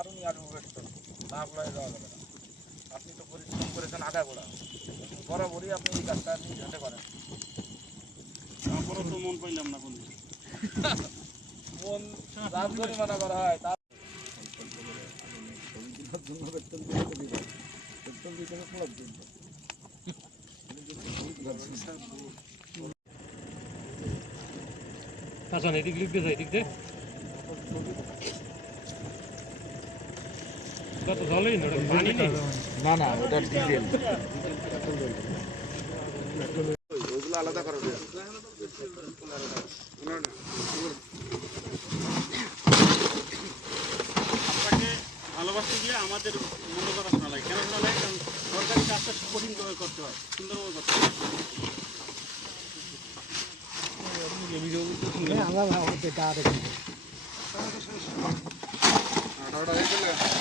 আরুনি আরু বেতন না আপনার দেওয়া যাবে না। আপনি তো পরিশ্রম করেছেন আধা গোড়া বরাবরই আপনি এই কাজটা নিজ হাতে করেন। তারপরে তো মন পাইলাম না বন্ধু। মন যার জরিমানা করা হয় তার আসুন এদিক লিখ দিয়ে এদিক দিয়ে। ভালোবাসতে গিয়ে আমাদের মনে করা শোনা লাগে কেন শোনা লাগে কারণ সরকারি কাজটা কঠিন করে করতে হয় সুন্দরভাবে করতে হয় টান দাও, এই গাড়ি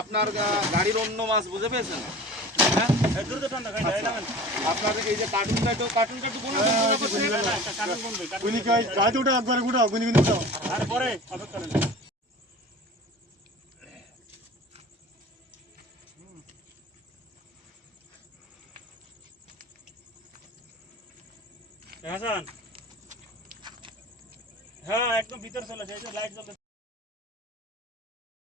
আপনার গাড়ির অন্য মাছ বুঝে পেয়েছেন দাও। এই দ্রুত টান দাও, গাড়িটা, এই নামেন। আপনার এই যে কার্টুন কাটো কার্টুন কাটো কোনো না, না, একটা কারণ বন্ধ, কারণ গুনি কয় গাড়ি একবার উঠাও গুনি গুনি উঠাও আর পরে অপেক্ষা করেন হাসান হ্যাঁ একদম ভিতরে চলে আসে লাইট জ্বলতে